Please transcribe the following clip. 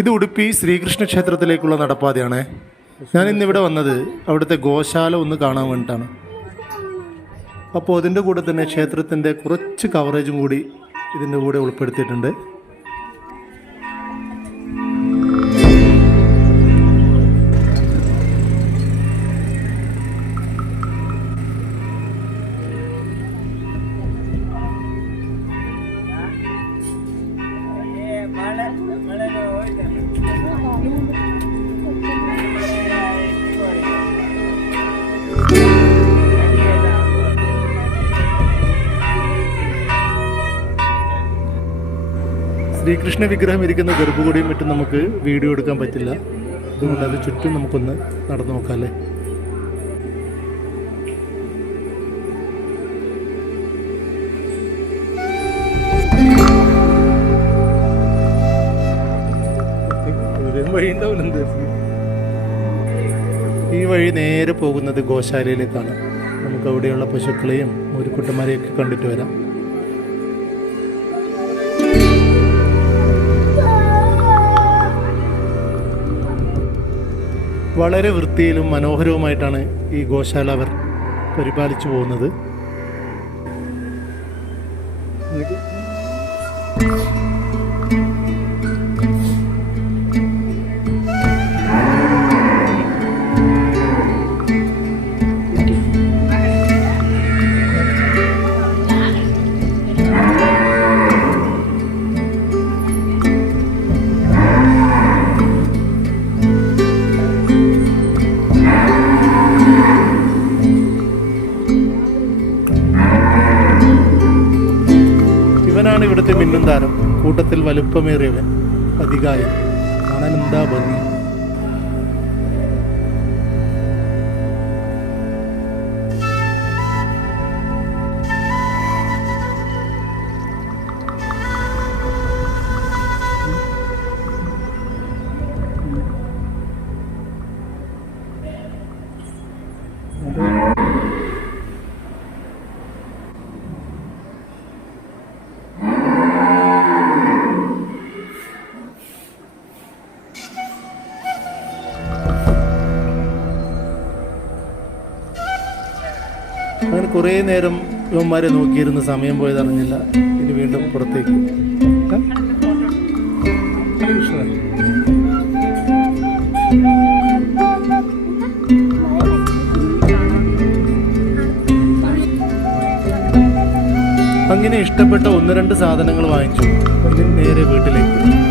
ഇത് ഉടുപ്പി ശ്രീകൃഷ്ണ ക്ഷേത്രത്തിലേക്കുള്ള നടപ്പാതയാണ്. ഞാൻ ഇന്നിവിടെ വന്നത് അവിടുത്തെ ഗോശാല ഒന്ന് കാണാൻ വേണ്ടിയിട്ടാണ്. അപ്പോൾ അതിൻ്റെ കൂടെ തന്നെ ക്ഷേത്രത്തിൻ്റെ കുറച്ച് കവറേജും കൂടി ഇതിൻ്റെ കൂടെ ഉൾപ്പെടുത്തിയിട്ടുണ്ട്. ശ്രീകൃഷ്ണ വിഗ്രഹം ഇരിക്കുന്ന ഗർഭഗുടിയും മറ്റും നമുക്ക് വീഡിയോ എടുക്കാൻ പറ്റില്ല. അതുകൊണ്ട് അത് ചുറ്റും നമുക്കൊന്ന് നടന്നു നോക്കാമല്ലേ. വഴി ഉണ്ടാവില്ല. ഈ വഴി നേരെ പോകുന്നത് ഗോശാലയിലേക്കാണ്. നമുക്ക് അവിടെയുള്ള പശുക്കളെയും മൂരിക്കുട്ടന്മാരെയൊക്കെ കണ്ടിട്ട് വരാം. വളരെ വൃത്തിയിലും മനോഹരവുമായിട്ടാണ് ഈ ഗോശാല അവർ പരിപാലിച്ചു പോകുന്നത്. ഇവനാണ് ഇവിടുത്തെ മിന്നും താരം, കൂട്ടത്തിൽ വലുപ്പമേറിയവൻ, അധികായൻ. കാണാൻ എന്താ ഭംഗി. അങ്ങനെ കുറേ നേരം ഇവന്മാരെ നോക്കിയിരുന്ന് സമയം പോയതറിഞ്ഞില്ല. ഇനി വീണ്ടും പുറത്തേക്ക്. അങ്ങനെ ഇഷ്ടപ്പെട്ട 1-2 സാധനങ്ങൾ വാങ്ങിച്ചു. നേരെ വീട്ടിലേക്ക്.